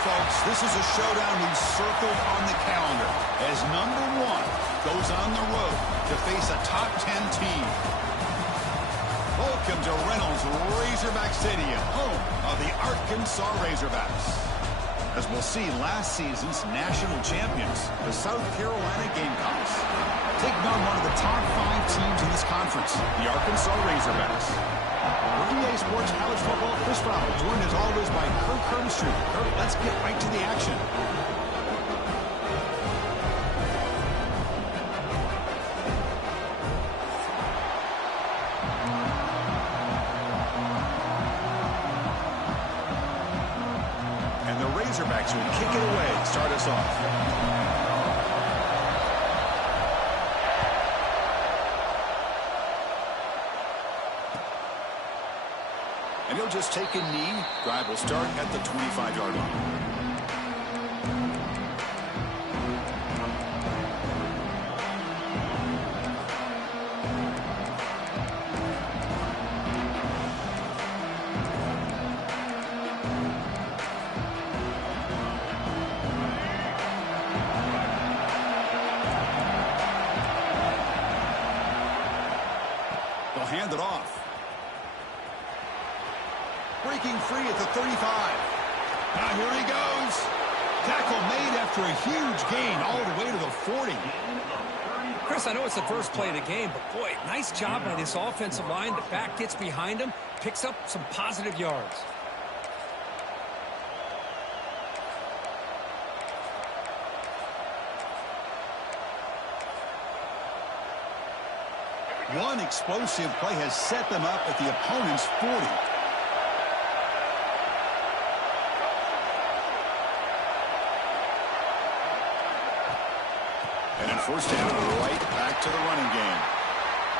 folks, this is a showdown we've circled on the calendar as number 1 goes on the road to face a top 10 team. Welcome to Reynolds Razorback Stadium, home of the Arkansas Razorbacks. As we'll see, last season's national champions, the South Carolina Gamecocks, taking on one of the top 5 teams in this conference, the Arkansas Razorbacks. For EA Sports College Football, Chris Fowler, joined as always by Kirk Herbstreit. Kirk, let's get right to the action. And the Razorbacks will kick it away, start us off. And he'll just take a knee. Drive will start at the 25-yard line. They'll hand it off. Breaking free at the 35. Now here he goes. Tackle made after a huge gain all the way to the 40. Chris, I know it's the first play of the game, but boy, nice job by this offensive line. The back gets behind him, picks up some positive yards. One explosive play has set them up at the opponent's 40. And in first down, right back to the running game.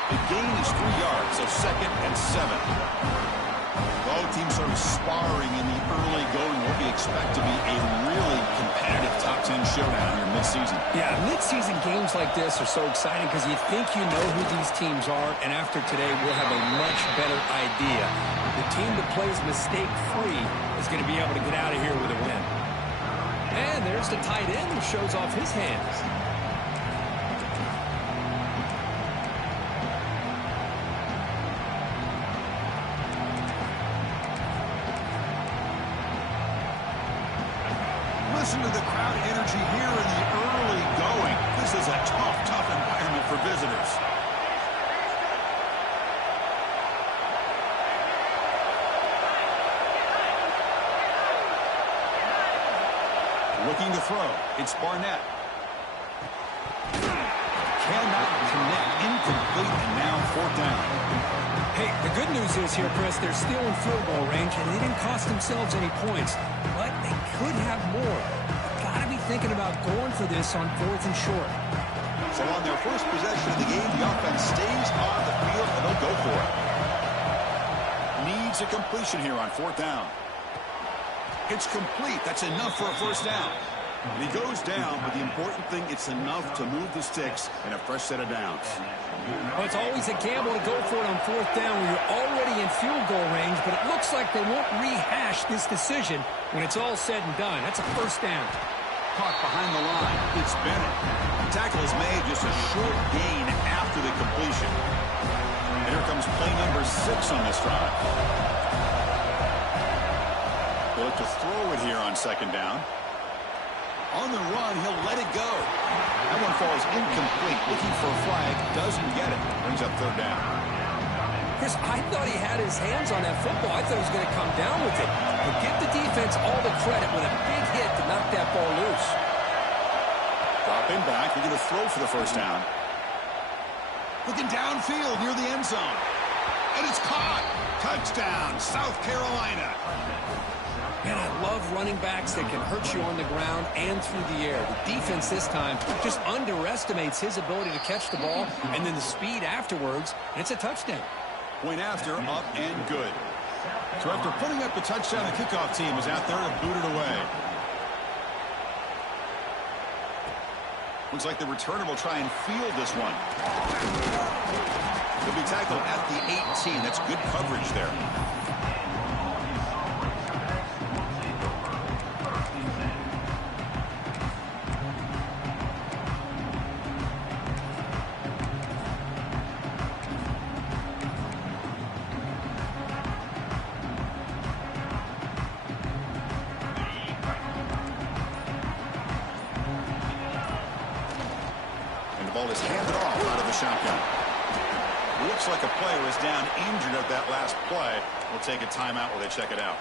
The gain is 3 yards, so 2nd and 7. Both teams sort of sparring in the early going. What we expect to be a really competitive top 10 showdown here mid-season. Yeah, mid-season games like this are so exciting because you think you know who these teams are, and after today, we'll have a much better idea. The team that plays mistake-free is going to be able to get out of here with a win. And there's the tight end who shows off his hands. Listen to the crowd energy here in the early going. This is a tough environment for visitors. Looking to throw. It's Barnett. Cannot connect. Incomplete, and now 4th down. Hey, the good news is here, Chris, they're still in field goal range, and they didn't cost themselves any points. But they could have more. Got to be thinking about going for this on 4th and short. So on their first possession of the game, the offense stays on the field, and they'll go for it. Needs a completion here on 4th down. It's complete. That's enough for a first down. And he goes down, but the important thing, it's enough to move the sticks and a fresh set of downs. Well, it's always a gamble to go for it on 4th down when you're already in field goal range, but it looks like they won't rehash this decision when it's all said and done. That's a first down. Caught behind the line. It's Bennett. The tackle is made, just a short gain after the completion. And here comes play number 6 on this drive. They'll look to throw it here on 2nd down. On the run, he'll let it go. That one falls incomplete. Looking for a flag, doesn't get it. Brings up 3rd down. Chris, I thought he had his hands on that football. I thought he was going to come down with it. But give the defense all the credit with a big hit to knock that ball loose. Dropping back. We're going to throw for the first down. Looking downfield near the end zone. And it's caught. Touchdown, South Carolina. Man, I love running backs that can hurt you on the ground and through the air. The defense this time just underestimates his ability to catch the ball, and then the speed afterwards, and it's a touchdown. Point after, up and good. So after putting up the touchdown, the kickoff team is out there to boot it away. Looks like the returner will try and field this one. He'll be tackled at the 18. That's good coverage there. Ball is handed off out of the shotgun. Looks like a player is down injured at that last play. We'll take a timeout while they check it out.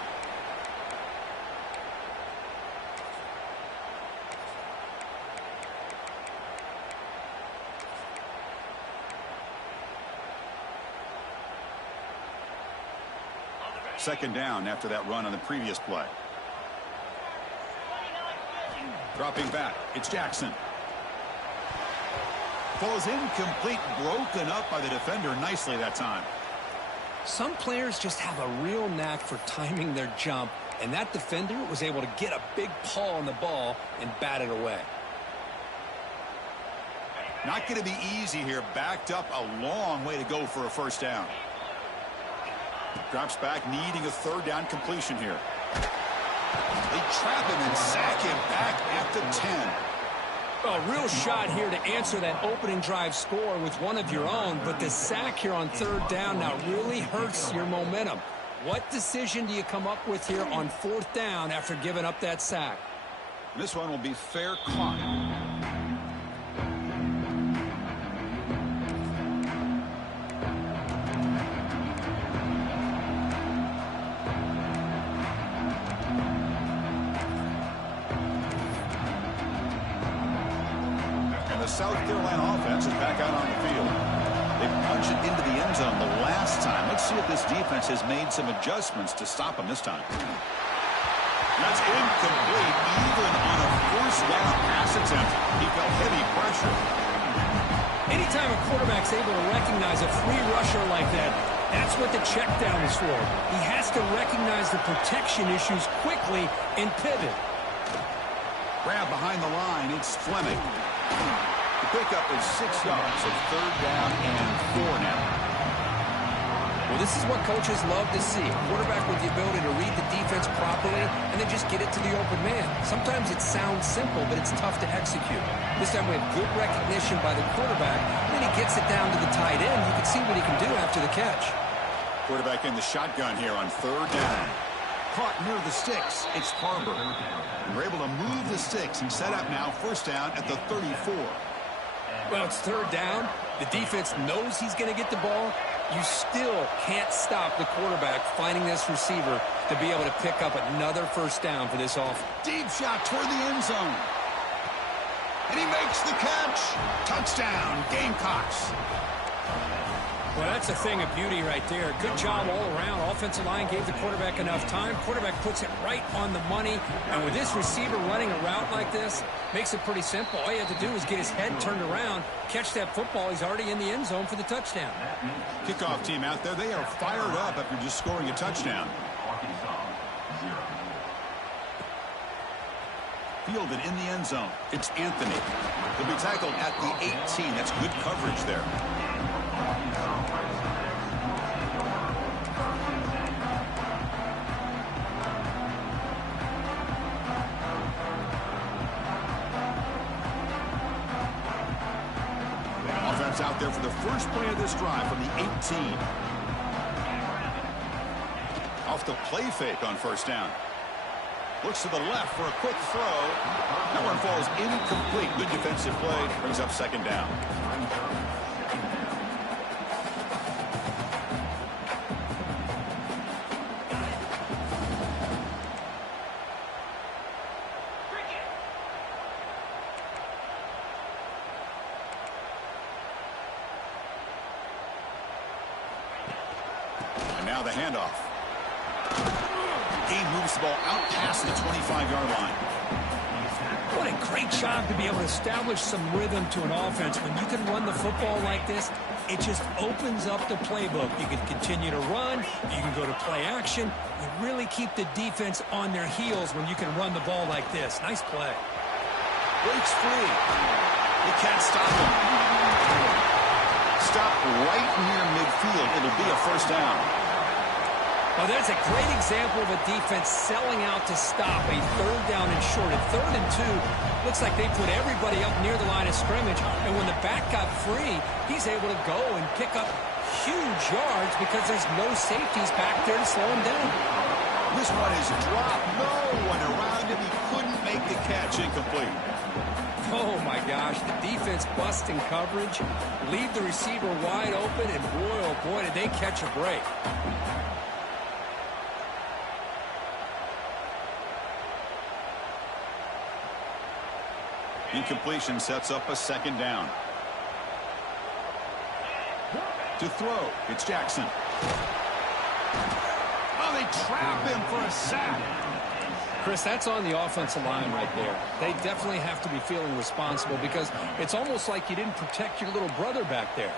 Second down after that run on the previous play. Dropping back, it's Jackson. Falls incomplete, broken up by the defender nicely that time. Some players just have a real knack for timing their jump, and that defender was able to get a big paw on the ball and bat it away. Not going to be easy here. Backed up a long way to go for a first down. Drops back, needing a third down completion here. They trap him and sack him back at the 10. A real shot here to answer that opening drive score with one of your own, but the sack here on third down now really hurts your momentum. What decision do you come up with here on fourth down after giving up that sack? This one will be fair caught. South Carolina offense is back out on the field. They punched it into the end zone the last time. Let's see if this defense has made some adjustments to stop them this time. That's incomplete. Even on a first down pass attempt, he felt heavy pressure. Anytime a quarterback's able to recognize a free rusher like that, that's what the check down is for. He has to recognize the protection issues quickly and pivot. Grab behind the line. It's Fleming. The pickup is 6 yards, so third down and 4 now. Well, this is what coaches love to see. A quarterback with the ability to read the defense properly and then just get it to the open man. Sometimes it sounds simple, but it's tough to execute. This time we have good recognition by the quarterback, and then he gets it down to the tight end. You can see what he can do after the catch. Quarterback in the shotgun here on third down. Caught near the sticks. It's Harbor. We're able to move the sticks and set up now first down at the 34. Well, it's third down. The defense knows he's going to get the ball. You still can't stop the quarterback finding this receiver to be able to pick up another first down for this offense. Deep shot toward the end zone. And he makes the catch. Touchdown, Gamecocks. Well, that's a thing of beauty right there. Good job all around. Offensive line gave the quarterback enough time. Quarterback puts it right on the money. And with this receiver running a route like this, makes it pretty simple. All you have to do is get his head turned around, catch that football. He's already in the end zone for the touchdown. Kickoff team out there. They are fired up after just scoring a touchdown. Fielded in the end zone. It's Anthony. He'll be tackled at the 18. That's good coverage there. Offense out there for the first play of this drive from the 18. Off the play fake on first down. Looks to the left for a quick throw. That one falls incomplete. Good defensive play. Brings up second down. And now the handoff. Game moves the ball out past the 25-yard line. What a great job to be able to establish some rhythm to an offense. When you can run the football like this, it just opens up the playbook. You can continue to run. You can go to play action. You really keep the defense on their heels when you can run the ball like this. Nice play. Breaks free. You can't stop him. Stop right near midfield. It'll be a first down. Well, that's a great example of a defense selling out to stop a third down and short. At 3rd and 2, looks like they put everybody up near the line of scrimmage. And when the back got free, he's able to go and pick up huge yards because there's no safeties back there to slow him down. This one is dropped. No one around him. He couldn't make the catch incomplete. Oh, my gosh. The defense busting coverage, leave the receiver wide open, and boy, oh, boy, did they catch a break. Incompletion sets up a second down. To throw, it's Jackson. Oh, they trap him for a sack. Chris, that's on the offensive line right there. They definitely have to be feeling responsible because it's almost like you didn't protect your little brother back there.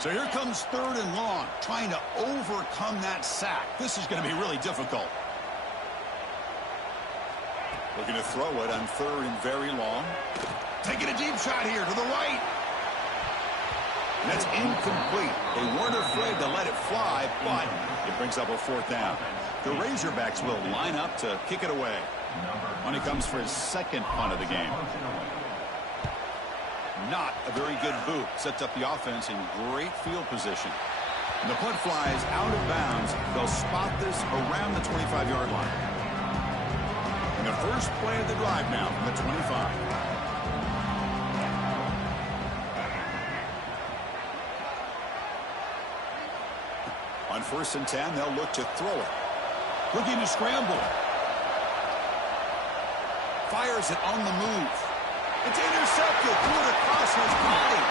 So here comes 3rd and long, trying to overcome that sack. This is going to be really difficult. Looking to throw it on 3rd and very long. Taking a deep shot here to the right. And that's incomplete. They weren't afraid to let it fly, but it brings up a 4th down. The Razorbacks will line up to kick it away when he comes for his second punt of the game. Not a very good boot. Sets up the offense in great field position. And the punt flies out of bounds. They'll spot this around the 25-yard line. And the first play of the drive now from the 25. On 1st and 10, they'll look to throw it. Looking to scramble. Fires it on the move. It's intercepted. Threw it across his body.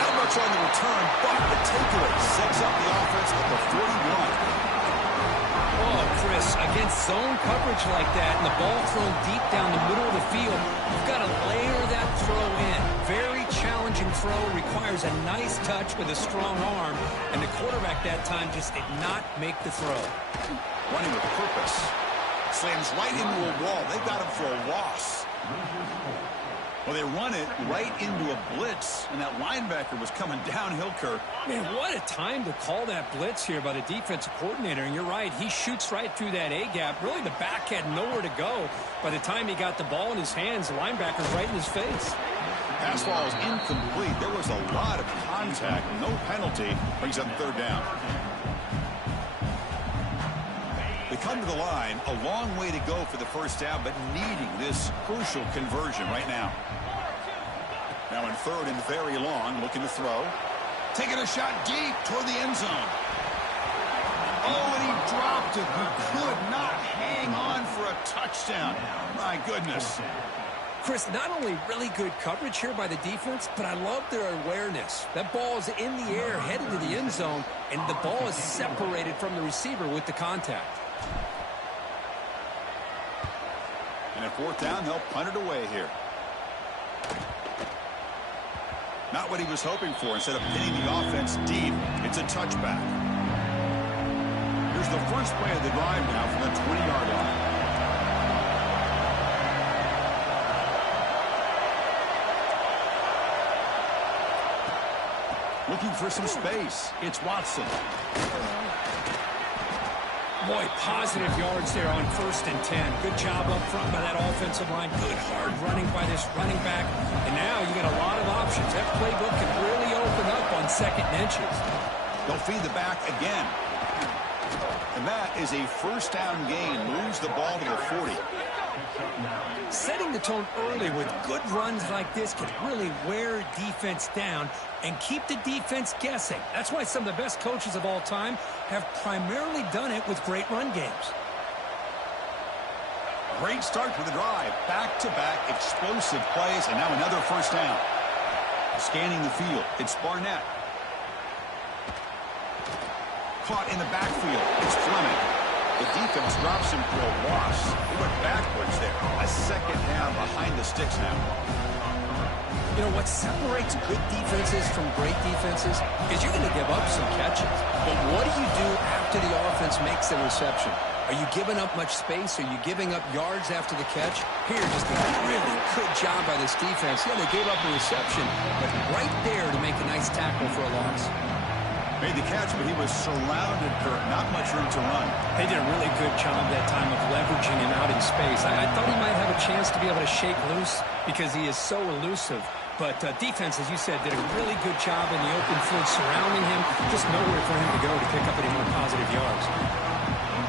Not much on the return, but the takeaway sets up the offense at the 41. Oh, Chris, against zone coverage like that and the ball thrown deep down the middle of the field, you've got to layer that throw in. Very challenging throw, requires a nice touch with a strong arm, and the quarterback that time just did not make the throw. Running with purpose. Slams right into a wall. They've got him for a loss. Well, they run it right into a blitz, and that linebacker was coming downhill, Kirk. Man, what a time to call that blitz here by the defensive coordinator. And you're right, he shoots right through that A-gap. Really, the back had nowhere to go. By the time he got the ball in his hands, the linebacker's right in his face. Pass ball is incomplete. There was a lot of contact. No penalty. Brings up 3rd down. They come to the line, a long way to go for the first down, but needing this crucial conversion right now. Now in 3rd and very long, looking to throw. Taking a shot deep toward the end zone. Oh, and he dropped it. He could not hang on for a touchdown. My goodness. Chris, not only really good coverage here by the defense, but I love their awareness. That ball is in the air, headed to the end zone, and the ball is separated from the receiver with the contact. And at 4th down, they'll punt it away here. Not what he was hoping for. Instead of pinning the offense deep, it's a touchback. Here's the first play of the drive now from the 20-yard line. Looking for some space. It's Watson. Boy, positive yards there on 1st and 10. Good job up front by that offensive line. Good hard running by this running back. And now you got a lot of options. That playbook can really open up on 2nd and inches. They'll feed the back again. And that is a first down gain. Moves the ball to the 40. Setting the tone early with good runs like this can really wear defense down and keep the defense guessing. That's why some of the best coaches of all time have primarily done it with great run games. Great start to the drive. Back-to-back explosive plays, and now another first down. Scanning the field, it's Barnett. Caught in the backfield, it's Fleming. The defense drops him for a loss. He went backwards there. A second down behind the sticks now. You know, what separates good defenses from great defenses is you're going to give up some catches. But what do you do after the offense makes the reception? Are you giving up much space? Are you giving up yards after the catch? Here, just a really good job by this defense. Yeah, they gave up a reception, but right there to make a nice tackle for a loss. Made the catch, but he was surrounded, Kurt. Not much room to run. They did a really good job that time of leveraging him out in space. I thought he might have a chance to be able to shake loose because he is so elusive. but defense, as you said, did a really good job in the open field surrounding him. Just nowhere for him to go to pick up any more positive yards.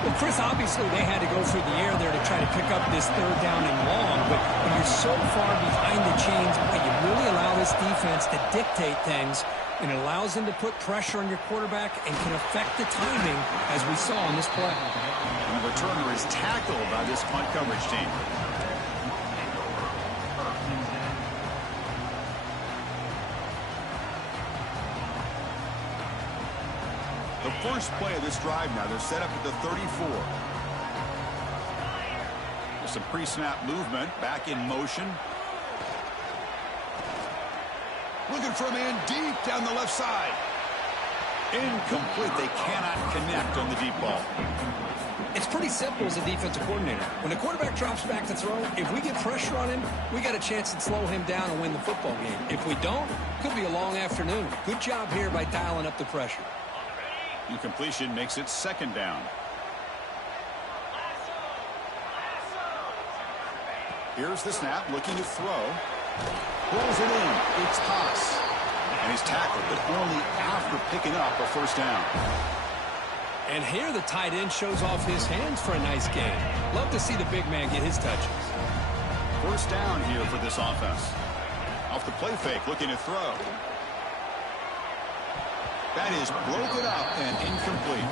Well, Chris, obviously they had to go through the air there to try to pick up this third down and long, but when you're so far behind the chains, you really allow this defense to dictate things, and it allows them to put pressure on your quarterback and can affect the timing, as we saw in this play. And the returner is tackled by this punt coverage team. The first play of this drive now, they're set up at the 34. With some pre-snap movement, back in motion. Looking for a man deep down the left side. Incomplete. They cannot connect on the deep ball. It's pretty simple as a defensive coordinator. When the quarterback drops back to throw, if we get pressure on him, we got a chance to slow him down and win the football game. If we don't, it could be a long afternoon. Good job here by dialing up the pressure. Incompletion makes it second down. Here's the snap, looking to throw. Pulls it in. It's Haas. And he's tackled, but only after picking up a first down. And here the tight end shows off his hands for a nice game. Love to see the big man get his touches. First down here for this offense. Off the play fake, looking to throw. That is broken up and incomplete.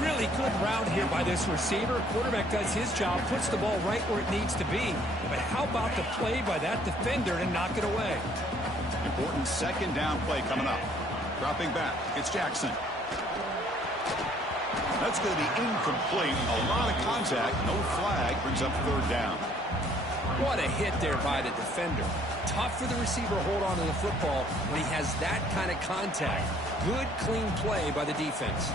Really good route here by this receiver. Quarterback does his job, puts the ball right where it needs to be. But how about the play by that defender to knock it away? Important second down play coming up. Dropping back, it's Jackson. That's going to be incomplete. A lot of contact, no flag, brings up third down. What a hit there by the defender. Tough for the receiver to hold on to the football when he has that kind of contact. Good, clean play by the defense.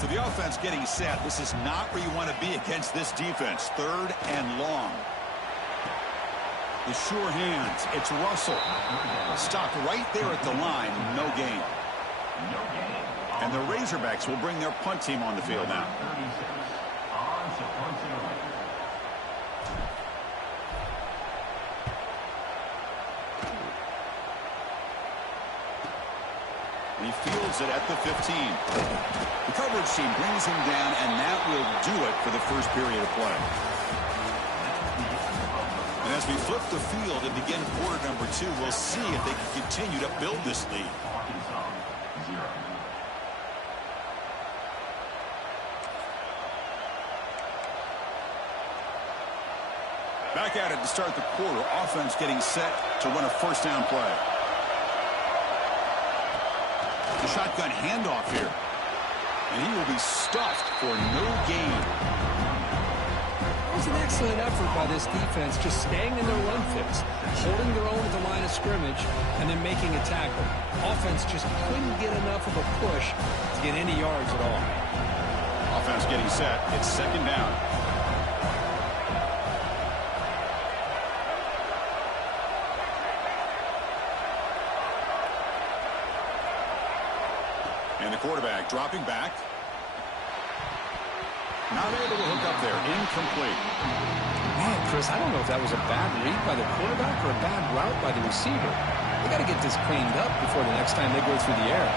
So the offense getting set. This is not where you want to be against this defense. Third and long. The sure hands. It's Russell. Stopped right there at the line. No gain. And the Razorbacks will bring their punt team on the field now. He fields it at the 15. The coverage team brings him down, and that will do it for the first period of play. And as we flip the field and begin quarter number 2, we'll see if they can continue to build this lead. Back at it to start the quarter. Offense getting set to run a first down play. The shotgun handoff here. And he will be stuffed for no gain. It was an excellent effort by this defense, just staying in their run fits, holding their own at the line of scrimmage, and then making a tackle. Offense just couldn't get enough of a push to get any yards at all. Offense getting set. It's second down. And the quarterback dropping back. Not able to hook up there. Incomplete. Man, Chris, I don't know if that was a bad read by the quarterback or a bad route by the receiver. They got to get this cleaned up before the next time they go through the air.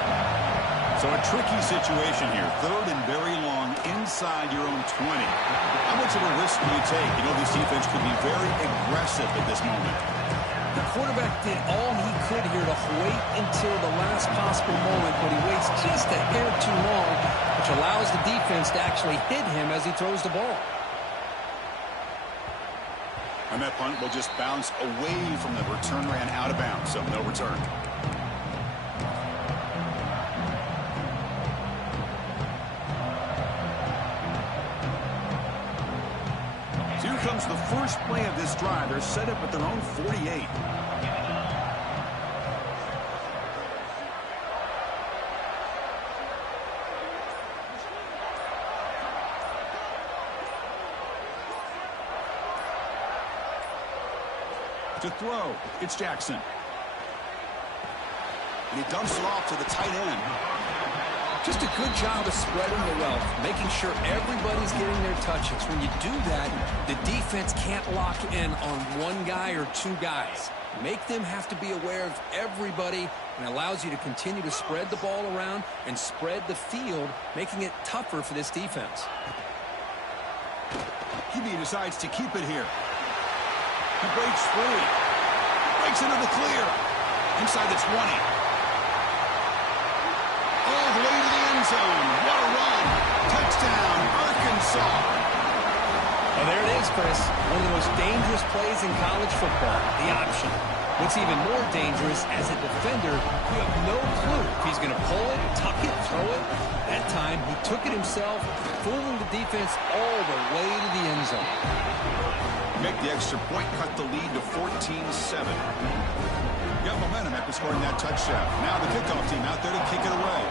So a tricky situation here. Third and very long inside your own 20. How much of a risk do you take? You know, this defense could be very aggressive at this moment. The quarterback did all he could here to wait until the last possible moment, but he waits just a hair too long, which allows the defense to actually hit him as he throws the ball. And that punt will just bounce away from the returner and out of bounds, so no return. So here comes the first play of this drive. They're set up at their own 48. To throw, it's Jackson. And he dumps it off to the tight end. Just a good job of spreading the wealth, making sure everybody's getting their touches. When you do that, the defense can't lock in on one guy or two guys. make them have to be aware of everybody, and allows you to continue to spread the ball around and spread the field, making it tougher for this defense. QB decides to keep it here. He breaks free. Breaks into the clear. Inside the 20. All the way to the end zone. What a run. Touchdown, Arkansas. Well, there it is, Chris. One of the most dangerous plays in college football, the option. What's even more dangerous, as a defender, you have no clue if he's going to pull it, tuck it, throw it. That time, he took it himself, fooling the defense all the way to the end zone. Make the extra point, cut the lead to 14-7. Got momentum after scoring that touchdown. Now the kickoff team out there to kick it away.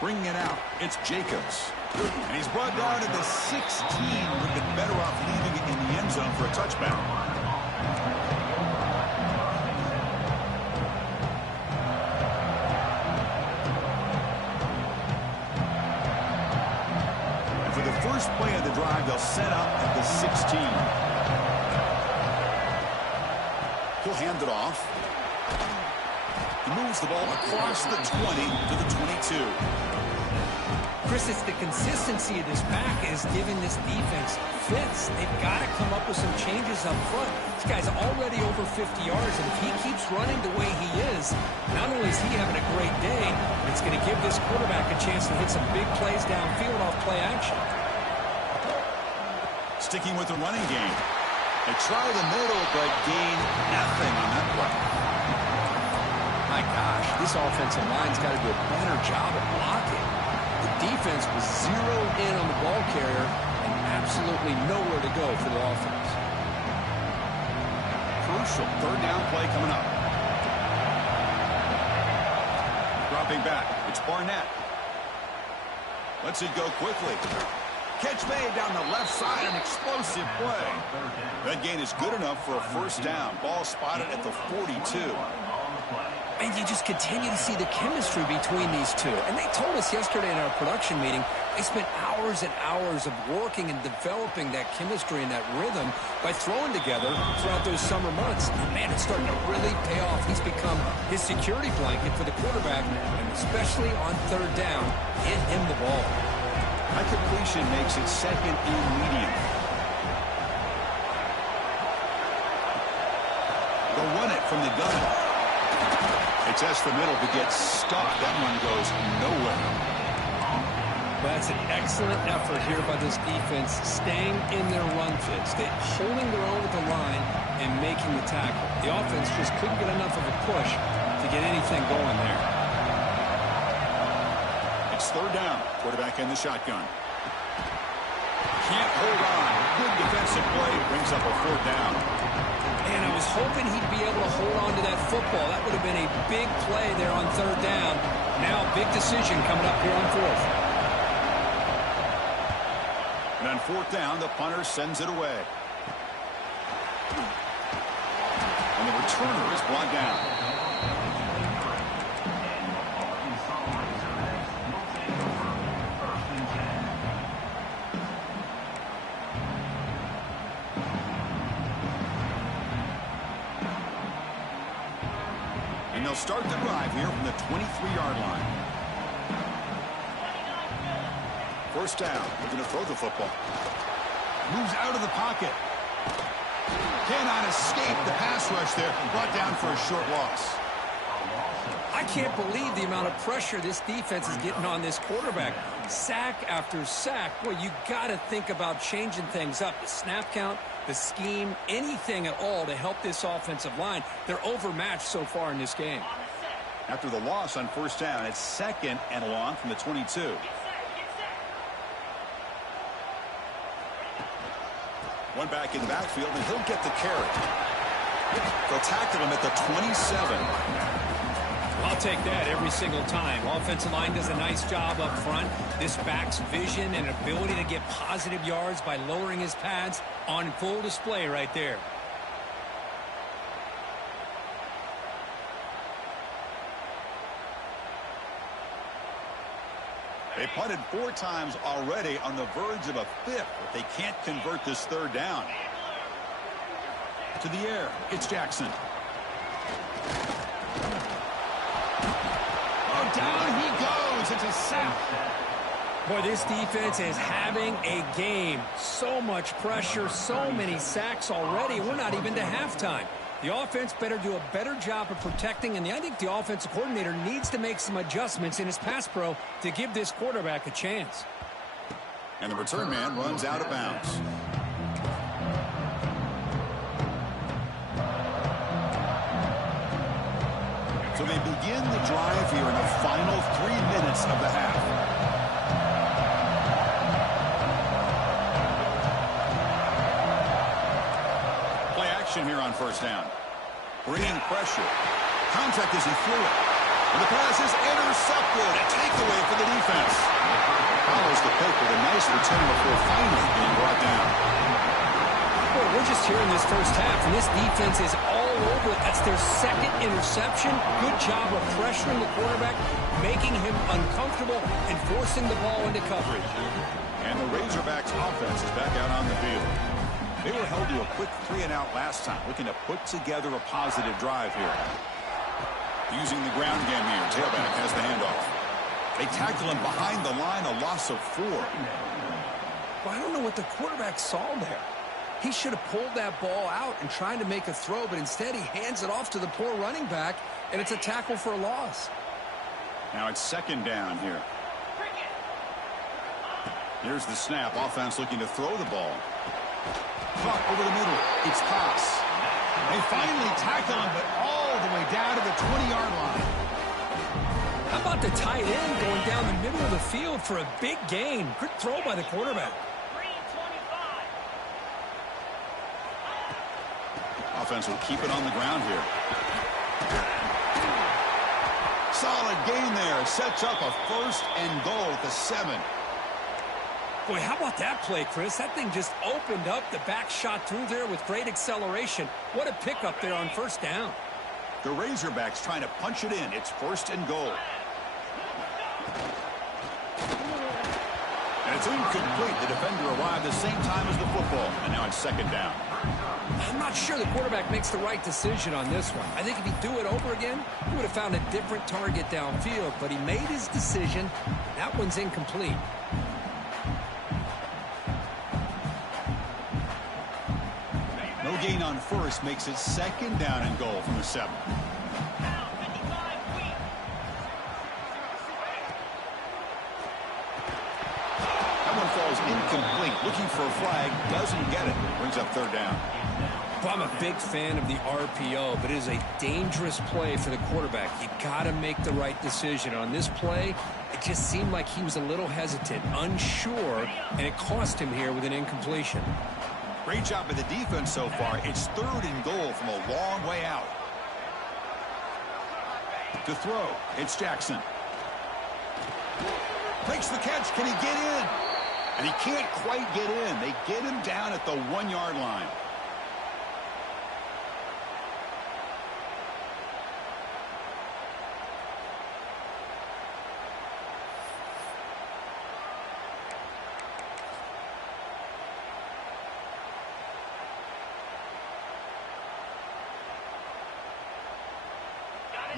Bringing it out, it's Jacobs. And he's brought down to the 16. Would have been better off leaving it in the end zone for a touchback. And for the first play of the drive, they'll set up at the 16. He'll hand it off. He moves the ball across the 20 to the 22. Chris, it's the consistency of this back is giving this defense fits. They've got to come up with some changes up front. This guy's already over 50 yards, and if he keeps running the way he is, not only is he having a great day, but it's going to give this quarterback a chance to hit some big plays downfield off play action. Sticking with the running game. They try the middle, but gain nothing on that play. My gosh, this offensive line's got to do a better job of blocking. The defense was zeroed in on the ball carrier and absolutely nowhere to go for the offense. Crucial third down play coming up. Dropping back, it's Barnett. Lets it go quickly. Catch made down the left side, an explosive play. That gain is good enough for a first down. Ball spotted at the 42. And you just continue to see the chemistry between these two. And they told us yesterday in our production meeting, they spent hours and hours of working and developing that chemistry and that rhythm by throwing together throughout those summer months. And man, it's starting to really pay off. He's become his security blanket for the quarterback, and especially on third down, get him the ball. High completion makes it second and medium. They'll run it from the gun. They test the middle to get stuck. That one goes nowhere. That's an excellent effort here by this defense, staying in their run fits, holding their own with the line and making the tackle. The offense just couldn't get enough of a push to get anything going there. It's third down. Quarterback in the shotgun. Can't hold on. Good defensive play. Brings up a fourth down. And I was hoping he'd be able to hold on to that football. That would have been a big play there on third down. Now, big decision coming up here on fourth. And on fourth down, the punter sends it away. And the returner is brought down. And they'll start the drive here from the 23-yard line. First down. They're going to throw the football. Moves out of the pocket. Cannot escape the pass rush there. Brought down for a short loss. I can't believe the amount of pressure this defense is getting on this quarterback. Sack after sack. Boy, you got to think about changing things up. The snap count, the scheme, anything at all to help this offensive line. They're overmatched so far in this game. After the loss on first down, it's second and long from the 22. One back in the backfield, and he'll get the carry. They'll tackle him at the 27. I'll take that every single time. Offensive line does a nice job up front. This back's vision and ability to get positive yards by lowering his pads on full display right there. They punted 4 times already, on the verge of a 5th, but they can't convert this 3rd down. To the air, it's Jackson. Oh, down he goes. It's a sack. Boy, this defense is having a game. So much pressure, so many sacks already. We're not even to halftime. The offense better do a better job of protecting, and I think the offensive coordinator needs to make some adjustments in his pass pro to give this quarterback a chance. And the return man runs out of bounds. So they begin the drive here in the final 3 minutes of the half. Here on 1st down. Bringing pressure. Contact as he threw it. And the pass is intercepted. A takeaway for the defense. Follows the pick with a nice return before finally being brought down. Boy, we're just here in this first half, and this defense is all over it. That's their 2nd interception. Good job of pressuring the quarterback, making him uncomfortable, and forcing the ball into coverage. And the Razorbacks offense is back out on the field. They were held to a quick 3-and-out last time, looking to put together a positive drive here. Using the ground game here, tailback has the handoff. They tackle him behind the line, a loss of 4. Well, I don't know what the quarterback saw there. He should have pulled that ball out and tried to make a throw, but instead he hands it off to the poor running back, and it's a tackle for a loss. Now it's 2nd down here. Here's the snap. Offense looking to throw the ball. Caught over the middle. It's Haas. They finally tackle him, but all the way down to the 20-yard line. How about the tight end going down the middle of the field for a big gain? Good throw by the quarterback. Offense will keep it on the ground here. Solid gain there. Sets up a 1st and goal at the 7. Boy, how about that play, Chris? That thing just opened up. The back shot through there with great acceleration. What a pickup there on 1st down. The Razorbacks trying to punch it in. It's 1st and goal. And it's incomplete. The defender arrived the same time as the football. And now it's 2nd down. I'm not sure the quarterback makes the right decision on this one. I think if he'd do it over again, he would have found a different target downfield. But he made his decision. That one's incomplete. No gain on 1st makes it 2nd down and goal from the 7. That one falls incomplete. Looking for a flag. Doesn't get it. Brings up 3rd down. Well, I'm a big fan of the RPO, but it is a dangerous play for the quarterback. You got to make the right decision. On this play, it just seemed like he was a little hesitant, unsure, and it cost him here with an incompletion. Great job by the defense so far. It's 3rd and goal from a long way out. To throw, it's Jackson. Makes the catch. Can he get in? And he can't quite get in. They get him down at the 1-yard line.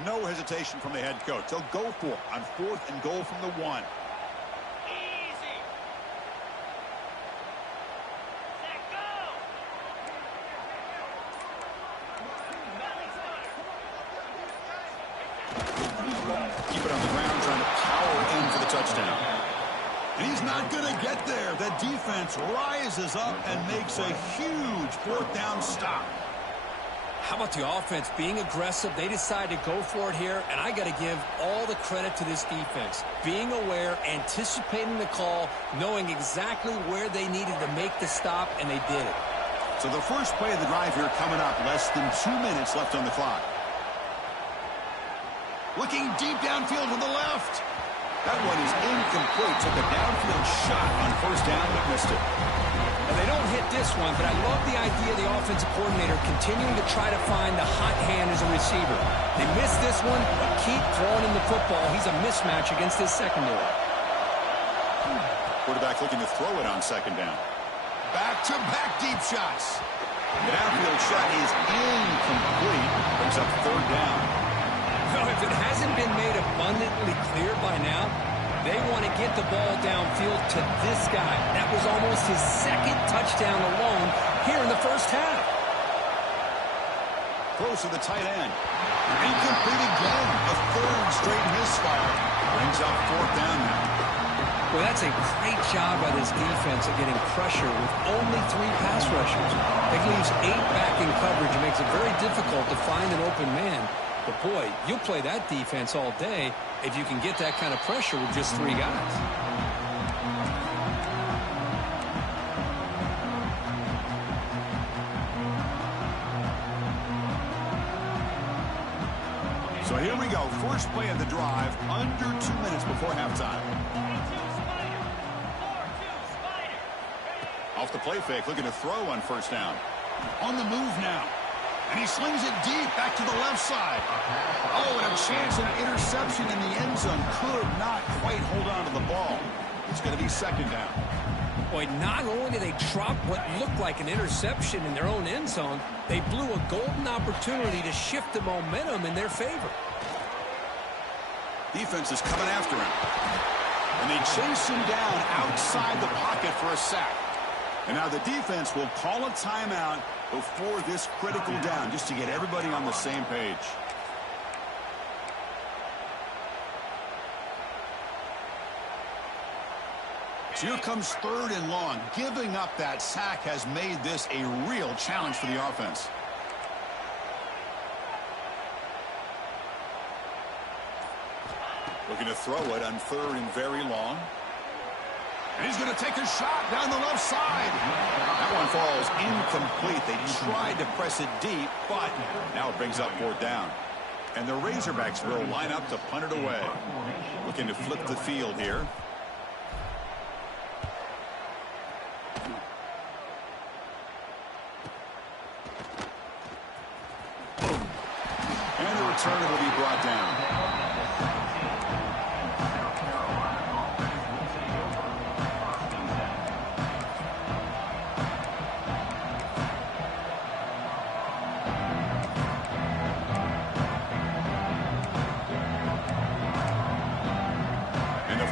No hesitation from the head coach. They'll go for it on 4th and goal from the 1. Keep it on the ground, trying to power in for the touchdown. And he's not going to get there. The defense rises up and makes a huge 4th down stop. How about the offense being aggressive? They decide to go for it here, and I got to give all the credit to this defense. Being aware, anticipating the call, knowing exactly where they needed to make the stop, and they did it. So the first play of the drive here coming up. Less than 2 minutes left on the clock. Looking deep downfield to the left. That one is incomplete. Took a downfield shot on 1st down, but missed it. Well, they don't hit this one, but I love the idea of the offensive coordinator continuing to try to find the hot hand as a receiver. They missed this one, but keep throwing him the football. He's a mismatch against this secondary. looking to throw it on second down. Back-to-back deep shots. The downfield shot is incomplete. Brings up third down. Well, if it hasn't been made abundantly clear by now, they want to get the ball downfield to this guy. That was almost his second touchdown alone here in the first half. Throws to the tight end. Incomplete again. A third straight misfire. Brings up fourth down now. Well, that's a great job by this defense of getting pressure with only 3 pass rushers. It leaves 8 back in coverage and makes it very difficult to find an open man. But, boy, you'll play that defense all day if you can get that kind of pressure with just 3 guys. So here we go. First play of the drive, under 2 minutes before halftime. Off the play fake, looking to throw on first down. On the move now. And he slings it deep back to the left side. Oh, and a chance at an interception in the end zone. Could not quite hold on to the ball. It's going to be second down. Boy, not only did they drop what looked like an interception in their own end zone, they blew a golden opportunity to shift the momentum in their favor. Defense is coming after him. And they chase him down outside the pocket for a sack. And now the defense will call a timeout before this critical down, just to get everybody on the same page. So here comes third and long. Giving up that sack has made this a real challenge for the offense. Looking to throw it on third and very long. And he's going to take a shot down the left side. That one falls incomplete. They tried to press it deep, but now it brings up fourth down. And the Razorbacks will line up to punt it away. Looking to flip the field here. And the return will be brought down.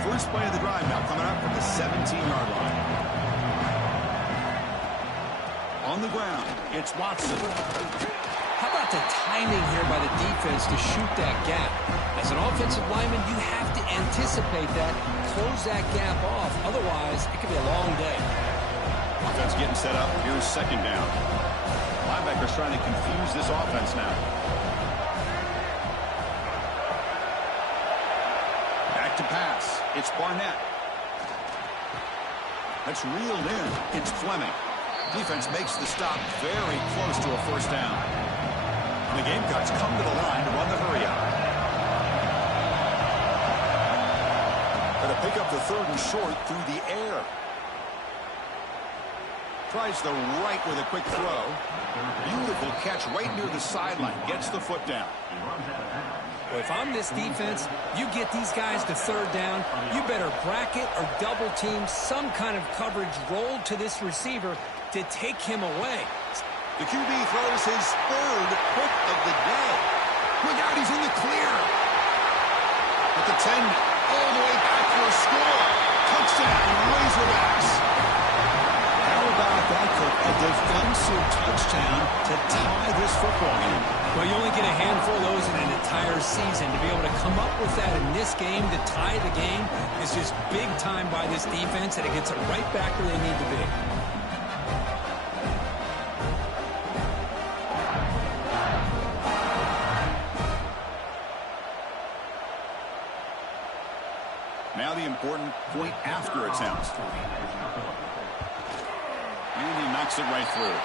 First play of the drive now coming up from the 17-yard line. On the ground, it's Watson. How about the timing here by the defense to shoot that gap? As an offensive lineman, you have to anticipate that, close that gap off. Otherwise, it could be a long day. Offense getting set up. Here's second down. Linebackers trying to confuse this offense now. Back to pass. It's Barnett. That's reeled in. It's Fleming. Defense makes the stop very close to a first down. And the Gamecocks come to the line to run the hurry out. Going to pick up the third and short through the air. Tries the right with a quick throw. Beautiful catch right near the sideline. Gets the foot down. Well, if I'm this defense, you get these guys to third down, you better bracket or double team some kind of coverage rolled to this receiver to take him away. The QB throws his third pick of the day. Look out, he's in the clear. At the 10, all the way back for a score. Touchdown, Razorbacks. How about that, Cook? A defensive touchdown to tie this football game. Well, you only get a handful of those in an entire season. To be able to come up with that in this game to tie the game is just big time by this defense, and it gets it right back where they need to be. Now the important point after attempt. And he knocks it right through.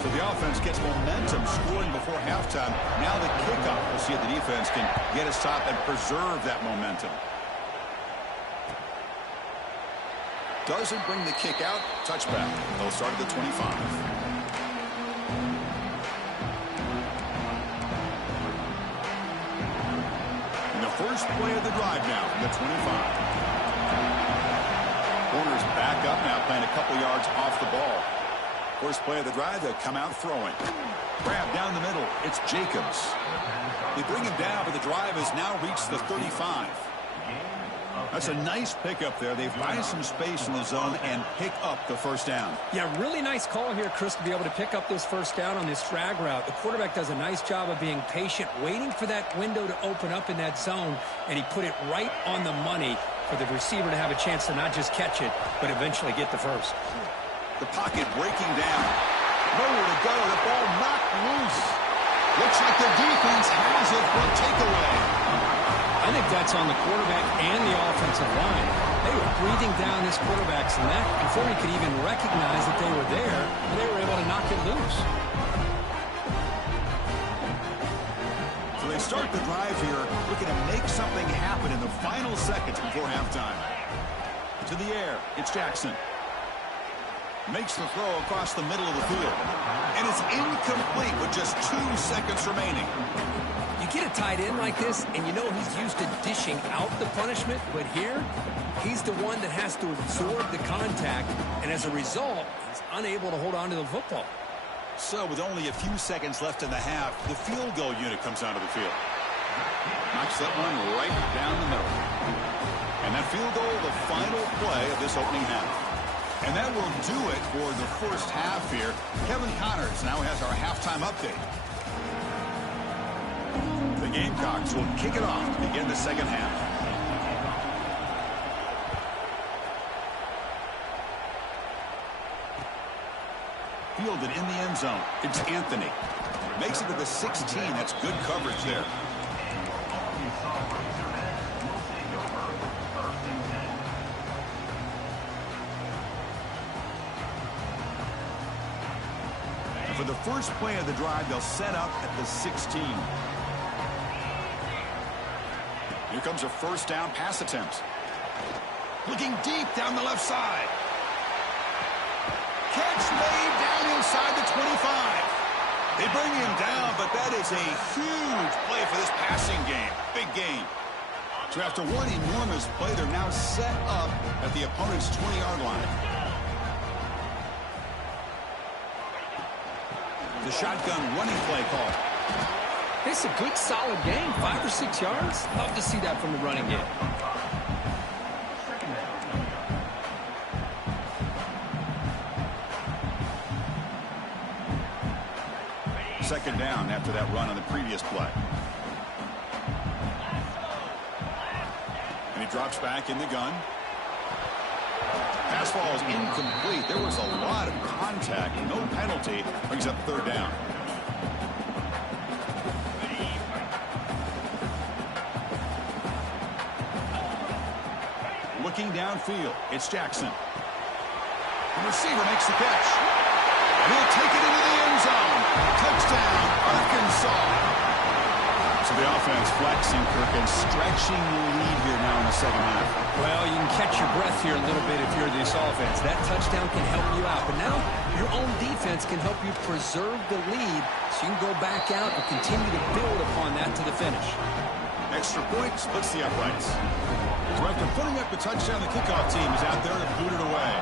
So the offense gets momentum scoring before halftime. Now the kickoff. We'll see if the defense can get a stop and preserve that momentum. Doesn't bring the kick out. Touchback. They'll start at the 25. First first play of the drive now from the 25. Corners back up now, playing a couple yards off the ball. First play of the drive, they'll come out throwing. Grab down the middle. It's Jacobs. They bring him down, but the drive has now reached the 35. That's a nice pickup there. They find some space in the zone and pick up the first down. Yeah, really nice call here, Chris, to be able to pick up this first down on this drag route. The quarterback does a nice job of being patient, waiting for that window to open up in that zone, and he put it right on the money for the receiver to have a chance to not just catch it, but eventually get the first. The pocket breaking down. Nowhere to go. The ball knocked loose. Looks like the defense has it for a takeaway. I think that's on the quarterback and the offensive line. They were breathing down his quarterbacks in that before he could even recognize that they were there, and they were able to knock it loose. So they start the drive here, looking to make something happen in the final seconds before halftime. To the air, it's Jackson. Makes the throw across the middle of the field. And it's incomplete with just 2 seconds remaining. You get a tight end like this, and you know he's used to dishing out the punishment, but here, he's the one that has to absorb the contact, and as a result, he's unable to hold on to the football. So with only a few seconds left in the half, the field goal unit comes onto the field. Knocks that one right down the middle. And that field goal, the final play of this opening half. And that will do it for the first half here. Kevin Connors now has our halftime update. The Gamecocks will kick it off to begin the second half. Fielded in the end zone. It's Anthony. Makes it to the 16. That's good coverage there. And for the first play of the drive, they'll set up at the 16. Here comes a first down pass attempt. Looking deep down the left side. Catch made down inside the 25. They bring him down, but that is a huge play for this passing game. Big game. So after one enormous play, they're now set up at the opponent's 20-yard line. The shotgun running play call. It's a good, solid game, 5 or 6 yards. Love to see that from the running game. Second down after that run on the previous play. And he drops back in the gun. Pass ball is incomplete. There was a lot of contact. No penalty. Brings up third down. Looking downfield, it's Jackson. The receiver makes the catch. And he'll take it into the end zone. Touchdown, Arkansas. So the offense flexing, Kirk, and stretching the lead here now in the second half. Well, you can catch your breath here a little bit if you're this offense. That touchdown can help you out. But now your own defense can help you preserve the lead so you can go back out and continue to build upon that to the finish. Extra point splits the uprights. So after putting up the touchdown, the kickoff team is out there to boot it away.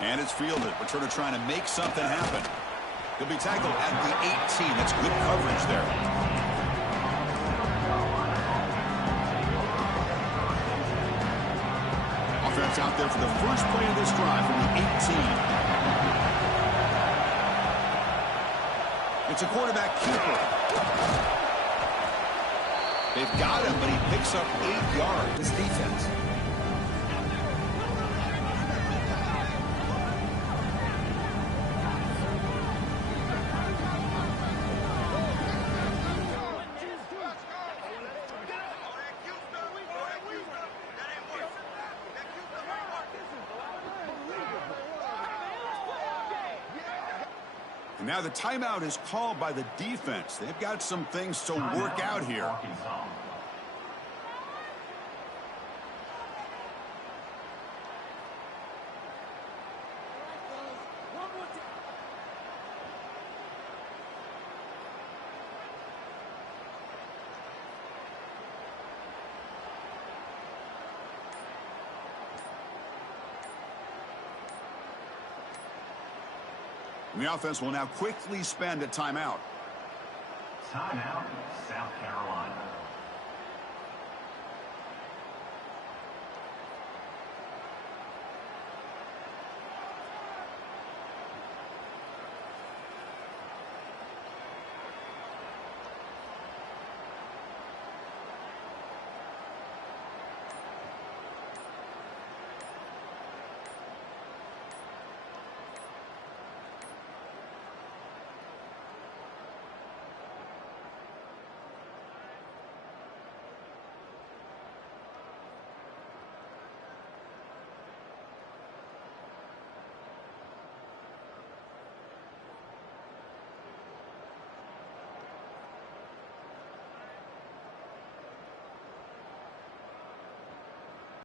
And it's fielded. Returner trying to make something happen. He'll be tackled at the 18. That's good coverage there. Offense out there for the first play of this drive from the 18. It's a quarterback keeper. They've got him, but he picks up 8 yards. This defense. Now the timeout is called by the defense. They've got some things to work out here. And the offense will now quickly spend a timeout. Timeout, South Carolina.